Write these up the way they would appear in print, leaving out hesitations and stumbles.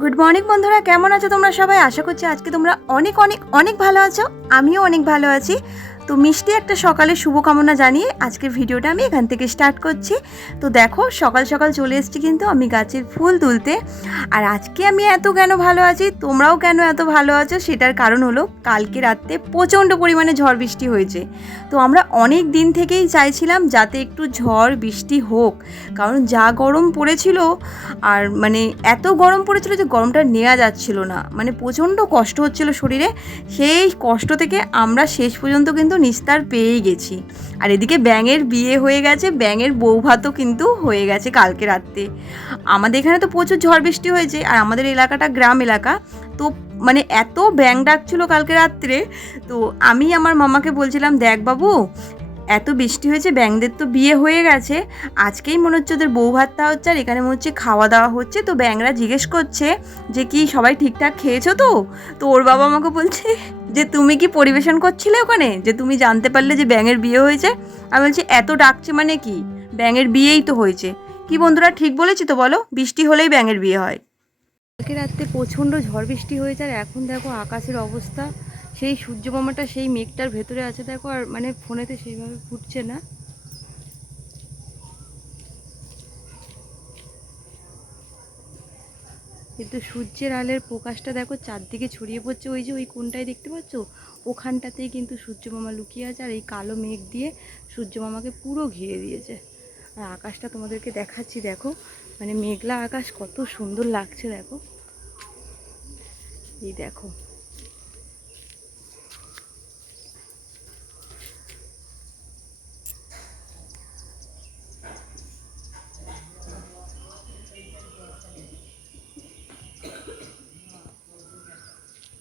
Good morning বন্ধুরা, কেমন আছো তোমরা সবাই? আশা করছি আজকে তোমরা অনেক অনেক অনেক ভালো আছো। আমিও অনেক ভালো আছি। তো মিষ্টি একটা সকালের শুভকামনা জানিয়ে আজকের ভিডিওটা আমি এখান থেকে স্টার্ট করছি। তো দেখো, সকাল সকাল চলে এসেছি কিন্তু আমি গাছের ফুল তুলতে। আর আজকে আমি এত কেন ভালো আছি, তোমরাও কেন এত ভালো আছো, সেটার কারণ হলো কালকে রাতে প্রচণ্ড পরিমাণে ঝড় বৃষ্টি হয়েছে। তো আমরা অনেক দিন থেকেই চাইছিলাম যাতে একটু ঝড় বৃষ্টি হোক, কারণ যা গরম পড়েছিল, আর মানে এত গরম পড়েছিল যে গরমটা নেওয়া যাচ্ছিল না, মানে প্রচণ্ড কষ্ট হচ্ছিল শরীরে। সেই কষ্ট থেকে আমরা শেষ পর্যন্ত কিন্তু নিস্তার পেয়েই গেছি। আর এদিকে ব্যাঙের বিয়ে হয়ে গেছে, ব্যাঙের বৌভাতও কিন্তু হয়ে গেছে কালকে রাত্রে। আমাদের এখানে তো প্রচুর ঝড় বৃষ্টি হয়েছে, আর আমাদের এলাকাটা গ্রাম এলাকা। তো মানে এত ব্যাঙ ডাকছিল কালকে রাত্রে। তো আমি আমার মামাকে বলছিলাম, দেখ বাবু, এত বৃষ্টি হয়েছে, ব্যাঙদের তো বিয়ে হয়ে গেছে, আজকেই মনে হচ্ছে ওদের বউ ভাতটা হচ্ছে, আর এখানে মনে হচ্ছে খাওয়া দাওয়া হচ্ছে। তো ব্যাঙরা জিজ্ঞেস করছে যে কি সবাই ঠিকঠাক খেয়েছো তো? তো ওর বাবা আমাকে বলছে যে তুমি কি পরিবেশন করছিলে ওখানে, যে তুমি জানতে পারলে যে ব্যাঙের বিয়ে হয়েছে? আমি বলছি এত ডাকছে মানে কি, ব্যাঙের বিয়েই তো হয়েছে। কি বন্ধুরা, ঠিক বলেছি তো বলো? বৃষ্টি হলেই ব্যাঙের বিয়ে হয়। কালকে রাত্রে প্রচণ্ড ঝড় বৃষ্টি হয়েছে, আর এখন দেখো আকাশের অবস্থা, সেই সূর্যমামাটা সেই মেঘটার ভেতরে আছে দেখো, আর মানে ফোনেতে সেইভাবে ফুটছে না। কিন্তু সূর্যের আলোর প্রকাশটা দেখো চারদিকে ছড়িয়ে পড়ছে। ওই যে ওই কোণটায় দেখতে পাচ্ছ, ওখানটাতেই কিন্তু সূর্যমামা লুকিয়ে আছে, আর এই কালো মেঘ দিয়ে সূর্যমামাকে পুরো ঘিরে দিয়েছে। আর আকাশটা তোমাদেরকে দেখাচ্ছি, দেখো মানে মেঘলা আকাশ, কত সুন্দর লাগছে দেখো। এই দেখো,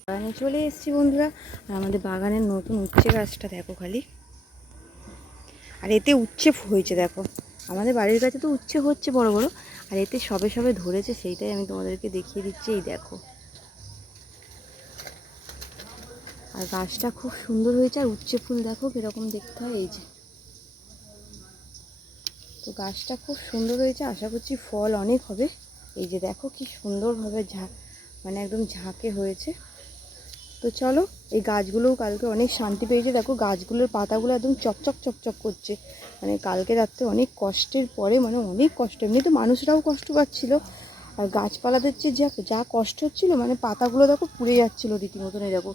বাগানে চলে এসেছি বন্ধুরা। আর আমাদের বাগানের নতুন উচ্ছে গাছটা দেখো খালি, আর এতে উচ্ছে হয়েছে দেখো। আমাদের বাড়ির কাছে তো উচ্ছে হচ্ছে বড় বড়, আর এতে সবে সবে ধরেছে, সেইটাই আমি তোমাদেরকে দেখিয়ে দিচ্ছি। এই দেখো, আর গাছটা খুব সুন্দর হয়েছে, আর উচ্ছে ফুল দেখো কীরকম দেখতে হয়। এই যে, তো গাছটা খুব সুন্দর হয়েছে, আশা করছি ফল অনেক হবে। এই যে দেখো কি সুন্দরভাবে মানে একদম ঝাঁকে হয়েছে। তো চলো, এই গাছগুলোও কালকে অনেক শান্তি পেয়েছে। দেখো গাছগুলোর পাতাগুলো একদম চকচক চকচক করছে, মানে কালকে রাত্রে অনেক কষ্টের পরে, মানে অনেক কষ্ট, এমনি তো মানুষরাও কষ্ট পাচ্ছিল, আর গাছপালাদের যে যা যা কষ্ট হচ্ছিলো, মানে পাতাগুলো দেখো পুড়ে যাচ্ছিলো রীতিমতন। এই দেখো,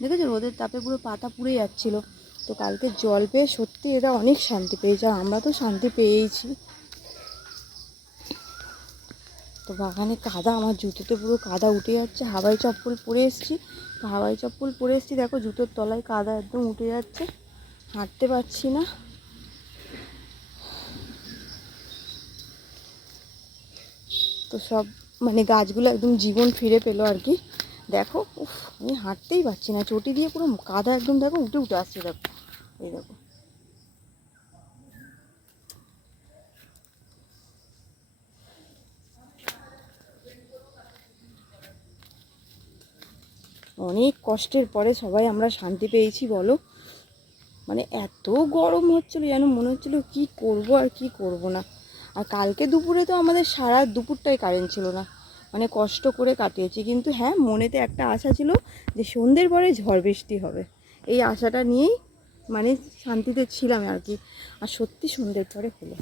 দেখেছো রোদের তাপে পুরো পাতা পুড়ে যাচ্ছিলো। তো কালকে জল পেয়ে সত্যি এরা অনেক শান্তি পেয়েছে, আর আমরা তো শান্তি পেয়েইছি। তো বাগানে কাদা, আমার জুতোতে পুরো কাদা উঠে যাচ্ছে। হাওয়াই চপ্পল পরে এসেছি, তো হাওয়াই চপ্পল পরে এসেছি, দেখো জুতোর তলায় কাদা একদম উঠে যাচ্ছে, হাঁটতে পারছি না। তো সব মানে গাছগুলো একদম জীবন ফিরে পেলো আর কি। দেখো, উফ, আমি হাঁটতেই পারছি না, চটি দিয়ে পুরো কাদা একদম দেখো উঠে উঠে আসছে দেখো। এই দেখো, অনেক কষ্টের পরে সবাই আমরা শান্তি পেয়েছি বলো। মানে এত গরম হচ্ছিলো, যেন মনে হচ্ছিলো কি করব আর কি করব না। আর কালকে দুপুরে তো আমাদের সারা দুপুরটাই কারেন্ট ছিল না, মানে কষ্ট করে কাটিয়েছি। কিন্তু হ্যাঁ, মনেতে একটা আশা ছিল যে সন্ধ্যের পরে ঝড় বৃষ্টি হবে, এই আশাটা নিয়েই মানে শান্তিতে ছিলাম আর কি। আর সত্যি সন্ধ্যের পরে হলো।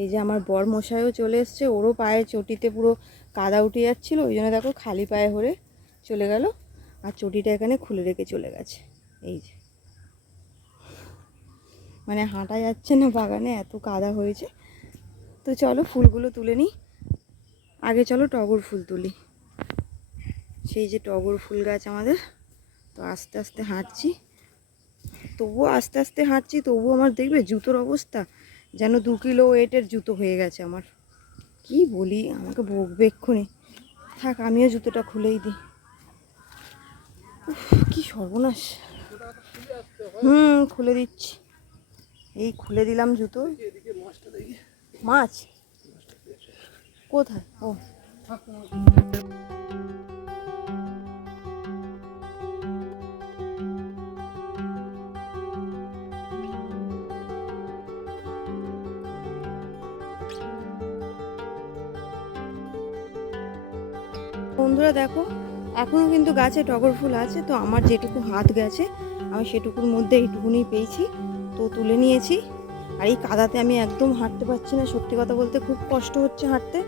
এই যে আমার বর মশাইও চলে এসছে, ওরও পায়ে চটিতে পুরো কাদা উঠে যাচ্ছিলো, ওই জন্য দেখো খালি পায়ে হয়ে চলে গেল, আর চটিটা এখানে খুলে রেখে চলে গেছে। এই যে, মানে হাঁটা যাচ্ছে না বাগানে, এত কাদা হয়েছে। তো চলো ফুলগুলো তুলে নিই। আগে চলো টগর ফুল তুলি। সেই যে টগর ফুল গাছ আমাদের। তো আস্তে আস্তে হাঁটছি, তবুও আস্তে আস্তে হাঁটছি, তবুও আমার দেখবে জুতোর অবস্থা যেন 2 কিলো ওয়েটের জুতো হয়ে গেছে আমার। কি বলি, আমাকে বকবে এক্ষুনি। থাক, আমিও জুতোটা খুলেই দিই। কি সর্বনাশ। খুলে দিচ্ছি, এই খুলে দিলাম জুতো। মাছ কোথায়? ও, বন্ধুরা দেখো, এখনও কিন্তু গাছে টগর ফুল আছে। তো আমার যেটুকু হাত গেছে আমি সেটুকুর মধ্যে এইটুকুনি পেয়েছি, তো তুলে নিয়েছি। আর এই কাদাতে আমি একদম হাঁটতে পারছি না, সত্যি কথা বলতে খুব কষ্ট হচ্ছে হাঁটতে,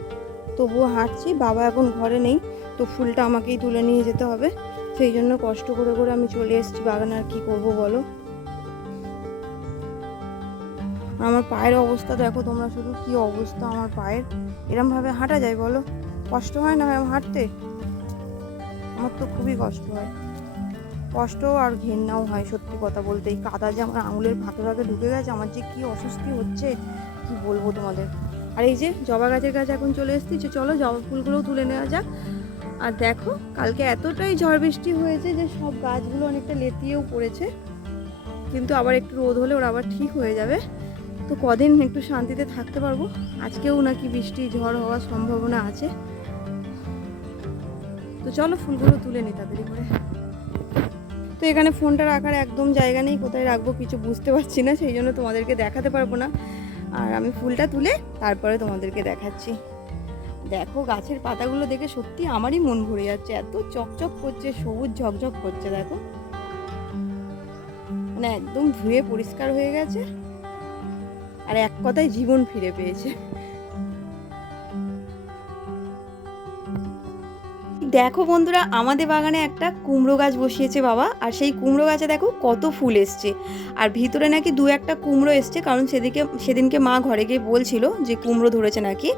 তবুও হাঁটছি। বাবা এখন ঘরে নেই, তো ফুলটা আমাকেই তুলে নিয়ে যেতে হবে, সেই জন্য কষ্ট করে করে আমি চলে এসেছি বাগানে। আর কী করবো বলো, আমার পায়ের অবস্থা দেখো তোমরা শুধু, কি অবস্থা আমার পায়ের। এরমভাবে হাঁটা যায় বলো? কষ্ট হয় না হাঁটতে? আমার তো খুবই কষ্ট হয়, কষ্ট আর ঘেন্নাও হয় সত্যি কথা বলতে। এই কাদা যে আমার আঙুলের ফাঁকে ফাঁকে ঢুকে গেছে, আমার যে কী অস্বস্তি হচ্ছে কি বলবো তোমাদের। আর এই যে জবা গাছের কাছে এখন চলে এসেছি, চলো জবা ফুলগুলোও তুলে নেওয়া যাক। আর দেখো কালকে এতটাই ঝড় বৃষ্টি হয়েছে যে সব গাছগুলো অনেকটা লেতিয়েও পড়েছে, কিন্তু আবার একটু রোদ হলে ওরা আবার ঠিক হয়ে যাবে। তো কদিন একটু শান্তিতে থাকতে পারবো। আজকেও নাকি বৃষ্টি ঝড় হওয়ার সম্ভাবনা আছে। তো চলো ফুলগুলো তুলে নিই তাড়াতাড়ি করে। তো এখানে ফোনটা রাখার একদম জায়গা নেই, কোথায় রাখবো কিছু বুঝতে পারছি না, সেই জন্য তোমাদেরকে দেখাতে পারবো না। আর আমি ফুলটা তুলে তারপরে তোমাদেরকে দেখাচ্ছি। দেখো গাছের পাতাগুলো দেখে সত্যি আমারই মন ভরে যাচ্ছে, এত চকচক করছে, সবুজ ঝকঝক করছে দেখো, মানে একদম ধুয়ে পরিষ্কার হয়ে গেছে। আর এক কথায় জীবন ফিরে পেয়েছে। দেখো বন্ধুরা, আমাদের বাগানে একটা কুমড়ো গাছ বসিয়েছে বাবা, আর সেই কুমড়ো গাছে দেখো কত ফুল এসছে। আর ভিতরে নাকি দু একটা কুমড়ো এসছে, কারণ সেদিনকে মা ঘরে গিয়ে বলছিল যে কুমড়ো ধরেছে নাকি।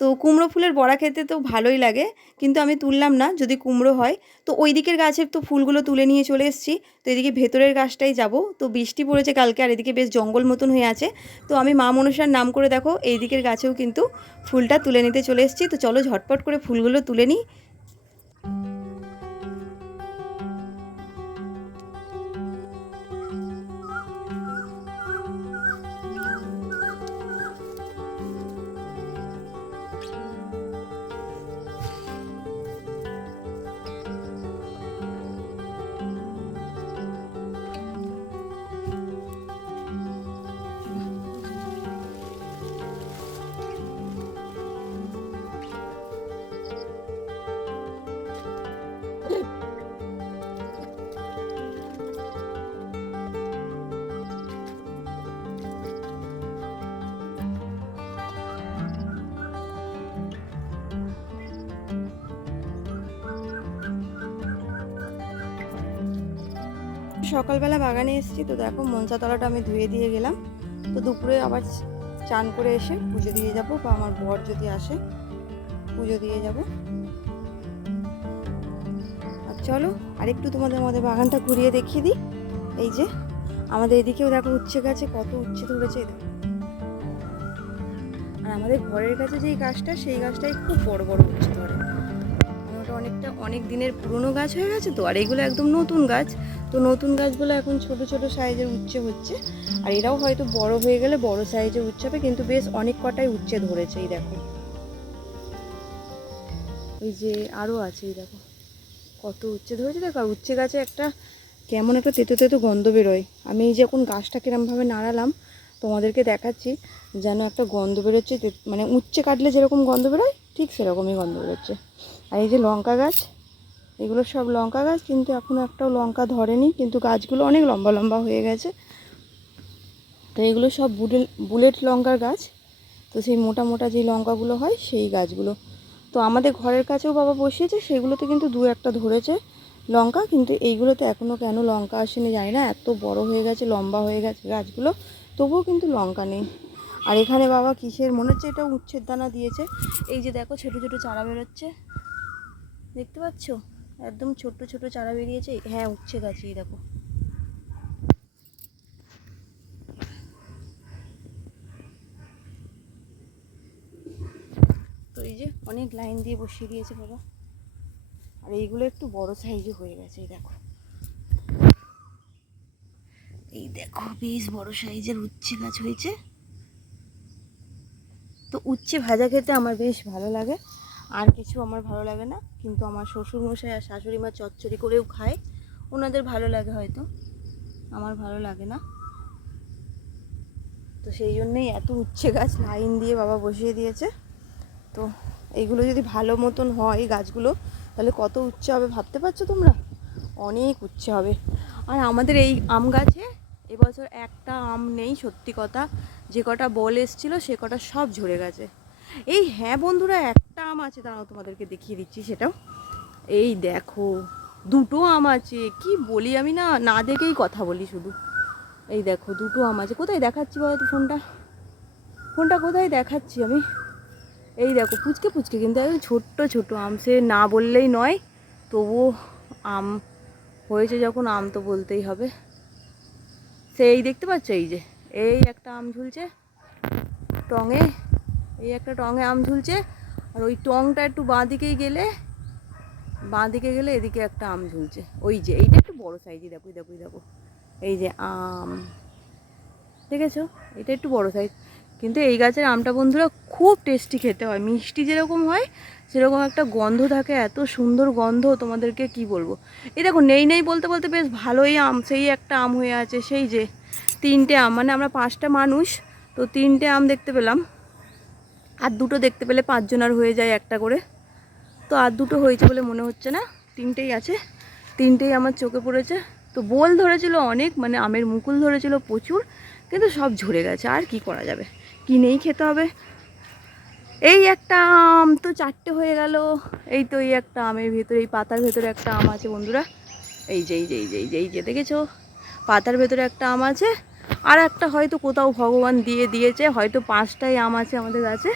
তো কুমড়ো ফুলের বড়া খেতে তো ভালোই লাগে, কিন্তু আমি তুললাম না যদি কুমড়ো হয়। তো ওই দিকের গাছের তো ফুলগুলো তুলে নিয়ে চলে এসেছি, তো এদিকে ভেতরের গাছটাই যাব। তো বৃষ্টি পড়েছে কালকে, আর এদিকে বেশ জঙ্গল মতন হয়ে আছে। তো আমি মা মনসার নাম করে দেখো এই দিকের গাছেও কিন্তু ফুলটা তুলে নিতে চলে এসেছি। তো চলো ঝটপট করে ফুলগুলো তুলে নিই। সকালবেলা বাগানে এসেছি, তো দেখো মনসা তলাটা আমি ধুয়ে দিয়ে গেলাম। তো দুপুরে আবার চান করে এসে পুজো দিয়ে যাব, বা আমার বর যদি আসে পুজো দিয়ে যাব। আর চলো আরেকটু আমাদের বাগানটা ঘুরিয়ে দেখিয়ে দিই। এই যে আমাদের এদিকেও দেখো উচ্ছে গাছে কত উচ্ছে ধরেছে দেখো। আর আমাদের ঘরের কাছে যেই গাছটা, সেই গাছটাই খুব বড় বড় উচ্ছে ধরে। ওটা অনেক দিনের পুরনো গাছ হয়ে গেছে তো, আর এইগুলো একদম নতুন গাছ। তো নতুন গাছগুলো এখন ছোট ছোট সাইজের উচ্ছে হচ্ছে, আর এরাও হয়তো বড় হয়ে গেলে বড় সাইজের উচ্ছে হবে, কিন্তু বেশ অনেক কটাই উচ্ছে ধরেছে। এই দেখো, এই যে আরও আছে, এই দেখো কত উচ্ছে ধরেছে দেখো। আর উচ্ছে গাছে একটা কেমন একটা তেতো তেতো গন্ধ বেরোয়। আমি এই যে এখন গাছটা কিরমভাবে নাড়ালাম তোমাদেরকে দেখাচ্ছি, যেন একটা গন্ধ বেরোচ্ছে, মানে উচ্ছে কাটলে যেরকম গন্ধ বেরোয় ঠিক সেরকমই গন্ধ বেরোচ্ছে। আর এই যে লঙ্কা গাছ, এগুলো সব লঙ্কা গাছ, কিন্তু এখনও একটাও লঙ্কা ধরেনি, কিন্তু গাছগুলো অনেক লম্বা লম্বা হয়ে গেছে। তো এগুলো সব বুলেট লঙ্কার গাছ। তো সেই মোটা মোটা যে লঙ্কাগুলো হয় সেই গাছগুলো। তো আমাদের ঘরের কাছেও বাবা বসিয়েছে, সেগুলোতে কিন্তু দু একটা ধরেছে লঙ্কা, কিন্তু এইগুলোতে এখনও কেন লঙ্কা আসেনি জানি না। এত বড় হয়ে গেছে, লম্বা হয়ে গেছে গাছগুলো, তবুও কিন্তু লঙ্কা নেই। আর এখানে বাবা কিসের মনে হচ্ছে এটা উচ্ছের দানা দিয়েছে। এই যে দেখো ছোটো ছোটো চারা বেরোচ্ছে, দেখতে পাচ্ছ? একদম ছোট্ট ছোট চারা বেরিয়েছে। হ্যাঁ উচ্ছে গাছই দেখো। তো এই যে অনেক লাইন দিয়ে বসিয়ে দিয়েছে বাবা। আর এইগুলো একটু বড় সাইজে হয়ে গেছে, এই দেখো, এই দেখো বেশ বড় সাইজের উচ্ছে গাছ হয়েছে। তো উচ্ছে ভাজা খেতে আমার বেশ ভালো লাগে, আর কিছু আমার ভালো লাগে না। কিন্তু আমার শ্বশুরমশাই আর শাশুড়ি মা চচ্চড়ি করেও খায়, ওনাদের ভালো লাগে হয়তো, আমার ভালো লাগে না। তো সেই জন্যেই এত উচ্ছে গাছ লাইন দিয়ে বাবা বসিয়ে দিয়েছে। তো এইগুলো যদি ভালো মতন হয় গাছগুলো, তাহলে কত উচ্চে হবে ভাবতে পারছো তোমরা? অনেক উচ্চে হবে। আর আমাদের এই আম গাছে এবছর একটা আম নেই, সত্যি কথা। যে কটা বল এসেছিলো সে কটা সব ঝরে গেছে। এই হ্যাঁ বন্ধুরা, একটা আম আছে, দাঁড়াও তোমাদেরকে দেখিয়ে দিচ্ছি সেটাও। এই দেখো, দুটো আম আছে। কি বলি আমি, না না দেখেই কথা বলি শুধু। এই দেখো দুটো আম আছে। কোথায় দেখাচ্ছি বলো তো, ফোনটা কোথায় দেখাচ্ছি আমি? এই দেখো পুচকে পুচকে, কিন্তু একদম ছোট্ট ছোট আম। সে না বললেই নয়, তবুও আম হয়েছে যখন আম তো বলতেই হবে। সেই দেখতে পাচ্ছ, এই যে এই একটা আম ঝুলছে টঙে, এই একটা টঙে আম ঝুলছে। আর ওই টংটা একটু বাঁ দিকে গেলে এদিকে একটা আম ঝুলছে। ওই যে এইটা একটু বড় সাইজই, দেখো দেখো দেখো, এই যে আম দেখেছো, এটা একটু বড় সাইজ। কিন্তু এই গাছের আমটা বন্ধুরা খুব টেস্টি খেতে হয়, মিষ্টি যেরকম হয় সেরকম একটা গন্ধ থাকে, এত সুন্দর গন্ধ তোমাদেরকে কি বলবো। এই দেখো নেই নেই বলতে বলতে বেশ ভালোই আম, সেই একটা আম হয়ে আছে। সেই যে 3টে আম, মানে আমরা 5টা মানুষ, তো 3টে আম দেখতে পেলাম। আর 2টো দেখতে পেলে 5 জনের হয়ে যায় একটা করে। তো আর 2টো হয়েছে বলে মনে হচ্ছে না, 3টেই আছে। 3টেই আমার চোখে পড়েছে। তো বোল ধরেছিল অনেক, মানে আমের মুকুল ধরেছিল প্রচুর, কিন্তু সব ঝরে গেছে। আর কি করা যাবে, কিনেই খেতে হবে। এই একটা আম তো 4টে হয়ে গেল। এই তো এই একটা আমের ভেতরে, এই পাতার ভেতরে একটা আম আছে বন্ধুরা। এই যে এই যে এই যে এই যে এই যে দেখেছো, পাতার ভেতরে একটা আম আছে। আর একটা হয়তো কোথাও ভগবান দিয়েছে, হয়তো 5টাই আম আছে আমাদের গাছে,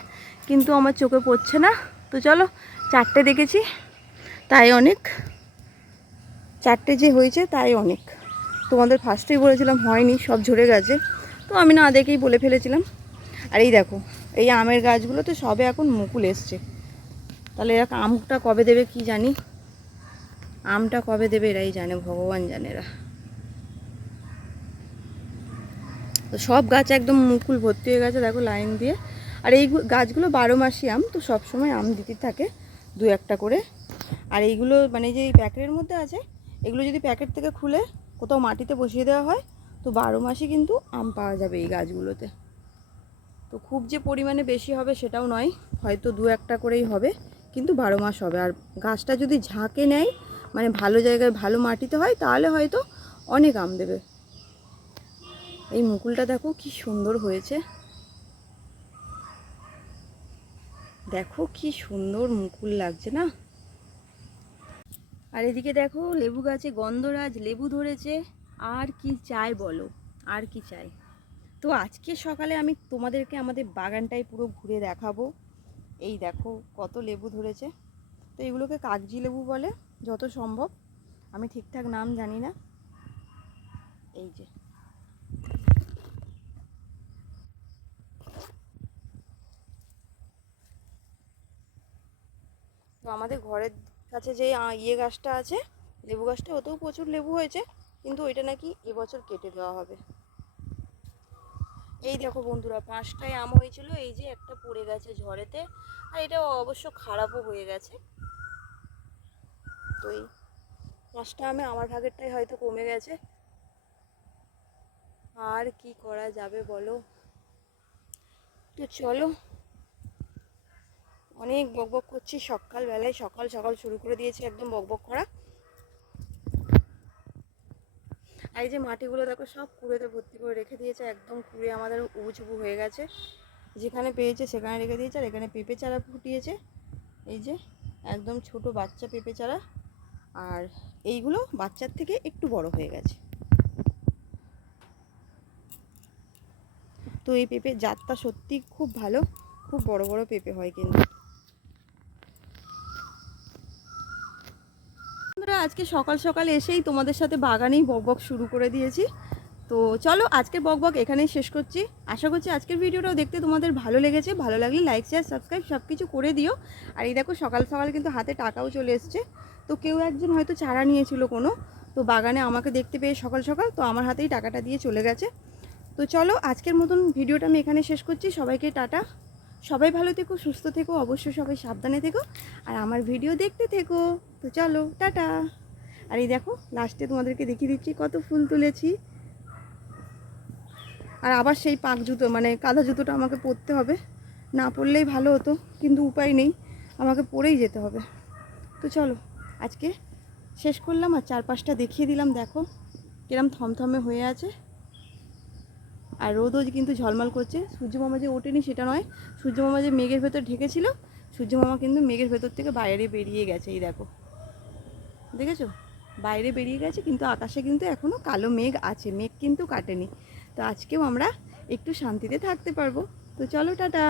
কিন্তু আমার চোখে পড়ছে না। তো চলো, 4টে দেখেছি তাই অনেক, 4টে যে হয়েছে তাই অনেক। তোমাদের ফার্স্টেই বলেছিলাম হয়নি, সব ঝরে গেছে, তো আমি না দেখেই বলে ফেলেছিলাম। আর এই দেখো, এই আমের গাছগুলোতে সবে এখন মুকুল এসছে। তাহলে এরা আমটা কবে দেবে কি জানি, আমটা কবে দেবে এরাই জানে, ভগবান জানে এরা। তো সব গাছ একদম মুকুল ভর্তি হয়ে গেছে দেখো, লাইন দিয়ে। আর এই গাছগুলো 12 মাসি আম, তো সব সময় আম দিতে থাকে 2-1টা করে। আর এইগুলো মানে যে এই প্যাকেটের মধ্যে আছে, এগুলো যদি প্যাকেট থেকে খুলে কোথাও মাটিতে বসিয়ে দেওয়া হয়, তো 12 মাসই কিন্তু আম পাওয়া যাবে এই গাছগুলোতে। তো খুব যে পরিমাণে বেশি হবে সেটাও নয়, হয়তো 2-1টা করেই হবে, কিন্তু 12 মাস হবে। আর গাছটা যদি ঝাঁকে নেয়, মানে ভালো জায়গায় ভালো মাটিতে হয়, তাহলে হয়তো অনেক আম দেবে। এই মুকুলটা দেখো কি সুন্দর হয়েছে, দেখো কি সুন্দর মুকুল লাগছে না। আর এদিকে দেখো লেবু গাছে গন্ধরাজ লেবু ধরেছে। আর কি চাই বলো, আর কি চাই। তো আজকে সকালে আমি তোমাদেরকে আমাদের বাগানটাই পুরো ঘুরে দেখাবো। এই দেখো কত লেবু ধরেছে। তো এগুলোকে কাগজি লেবু বলে যত সম্ভব, আমি ঠিকঠাক নাম জানি না। এই যে তো আমাদের ঘরের কাছে যে গাছটা আছে, লেবু গাছটা, ওতেও প্রচুর লেবু হয়েছে, কিন্তু ওইটা নাকি এবছর কেটে দেওয়া হবে। এই দেখো বন্ধুরা, 5টাই আম হয়েছিল, এই যে একটা পড়ে গেছে ঝড়েতে। আর এটা অবশ্য খারাপও হয়ে গেছে। তো এই 5টা আমে আমার ভাগেরটাই হয়তো কমে গেছে। আর কি করা যাবে বলো। তো চলো, অনেক বকবক করছি সকালবেলায়, সকাল সকাল শুরু করে দিয়েছি একদম বকবক করা। আর এই যে মাটিগুলো দেখো সব কুড়েতে ভর্তি করে রেখে দিয়েছে, একদম কুড়ে আমাদের উবুচুবু হয়ে গেছে। যেখানে পেয়েছে সেখানে রেখে দিয়েছে। আর এখানে পেঁপে চারা ফুটিয়েছে, এই যে একদম ছোট বাচ্চা পেঁপে চারা। আর এইগুলো বাচ্চার থেকে একটু বড় হয়ে গেছে। তো এই পেঁপের জাতটা সত্যি খুব ভালো, খুব বড় বড় পেঁপে হয় কিন্তু। আমরা আজকে সকাল সকাল এসেই তোমাদের সাথে বাগানেই বকবক শুরু করে দিয়েছি। তো চলো আজকের বকবক এখানেই শেষ করছি। আশা করছি আজকের ভিডিওটাও দেখতে তোমাদের ভালো লেগেছে। ভালো লাগলে লাইক শেয়ার সাবস্ক্রাইব সব কিছু করে দিও। আর এই দেখো সকাল সকাল কিন্তু হাতে টাকাও চলে এসছে। তো কেউ একজন হয়তো চারা নিয়েছিল কোনো, তো বাগানে আমাকে দেখতে পেয়ে সকাল সকাল তো আমার হাতেই টাকাটা দিয়ে চলে গেছে। তো চলো আজকের মতন ভিডিওটা আমি এখানে শেষ করছি। সবাইকে টাটা, সবাই ভালো থেকো, সুস্থ থেকো, অবশ্যই সবাই সাবধানে থেকো, আর আমার ভিডিও দেখতে থেকো। তো চলো টাটা। আর এই দেখো লাস্টে তোমাদেরকে দেখিয়ে দিচ্ছি কত ফুল তুলেছি। আর আবার সেই পাক জুতো, মানে কাদা জুতোটা আমাকে পরতে হবে, না পরলেই ভালো হতো, কিন্তু উপায় নেই, আমাকে পরেই যেতে হবে। তো চলো। আজকে শেষ করলাম আর চারপাশটা দেখিয়ে দিলাম। দেখো কিরম থমথমে হয়ে আছে, আর রোদও কিন্তু ঝলমল করছে। সূর্যমামা যে ওঠেনি সেটা নয়, সূর্যমামা যে মেঘের ভেতর ঢেকেছিল, সূর্যমামা কিন্তু মেঘের ভেতর থেকে বাইরে বেরিয়ে গেছে। এই দেখো, দেখেছো, বাইরে বেরিয়ে গেছে, কিন্তু আকাশে কিন্তু এখনও কালো মেঘ আছে, মেঘ কিন্তু কাটেনি। তো আজকেও আমরা একটু শান্তিতে থাকতে পারবো। তো চলো, টাটা।